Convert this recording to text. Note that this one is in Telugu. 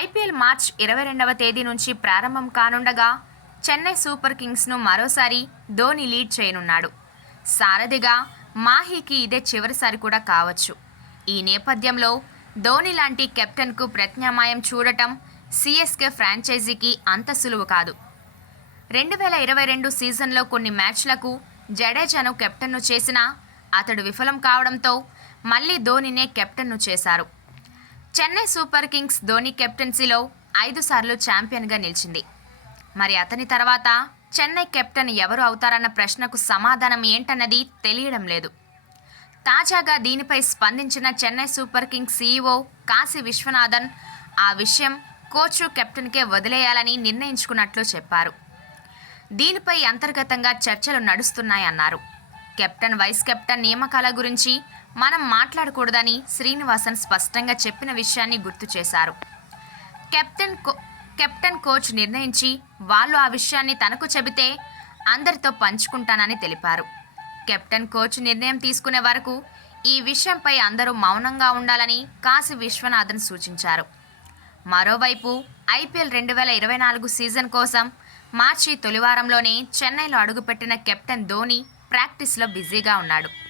ఐపీఎల్ మార్చ్ ఇరవై రెండవ తేదీ నుంచి ప్రారంభం కానుండగా చెన్నై సూపర్ కింగ్స్ను మరోసారి ధోని లీడ్ చేయనున్నాడు. సారథిగా మాహీకి ఇదే చివరిసారి కూడా కావచ్చు. ఈ నేపథ్యంలో ధోని లాంటి కెప్టెన్కు ప్రత్యామ్నాయం చూడటం సిఎస్కే ఫ్రాంచైజీకి అంత సులువు కాదు. రెండు వేల ఇరవై రెండు సీజన్లో కొన్ని మ్యాచ్లకు జడేజాను కెప్టెన్ను చేసినా అతడు విఫలం కావడంతో మళ్ళీ ధోనినే కెప్టెన్ను చేశారు. చెన్నై సూపర్ కింగ్స్ ధోని కెప్టెన్సీలో ఐదు సార్లు ఛాంపియన్గా నిలిచింది. మరి అతని తర్వాత చెన్నై కెప్టెన్ ఎవరు అవుతారన్న ప్రశ్నకు సమాధానం ఏంటన్నది తెలియడం లేదు. తాజాగా దీనిపై స్పందించిన Chennai Super Kings CEO Kasi Viswanathan ఆ విషయం కోచ్ కెప్టెన్కే వదిలేయాలని నిర్ణయించుకున్నట్లు చెప్పారు. దీనిపై అంతర్గతంగా చర్చలు నడుస్తున్నాయన్నారు. కెప్టెన్ వైస్ కెప్టెన్ నియామకాల గురించి మనం మాట్లాడకూడదని శ్రీనివాసన్ స్పష్టంగా చెప్పిన విషయాన్ని గుర్తు చేశారు. కెప్టెన్ కో కెప్టెన్ కోచ్ నిర్ణయించి వాళ్ళు ఆ విషయాన్ని తనకు చెబితే అందరితో పంచుకుంటానని తెలిపారు. కెప్టెన్ కోచ్ నిర్ణయం తీసుకునే వరకు ఈ విషయంపై అందరూ మౌనంగా ఉండాలని కాశీ విశ్వనాథన్ సూచించారు. మరోవైపు ఐపీఎల్ రెండు వేల ఇరవై నాలుగు సీజన్ కోసం మార్చి తొలివారంలోనే చెన్నైలో అడుగుపెట్టిన కెప్టెన్ ధోని ప్రాక్టీస్లో బిజీగా ఉన్నాడు.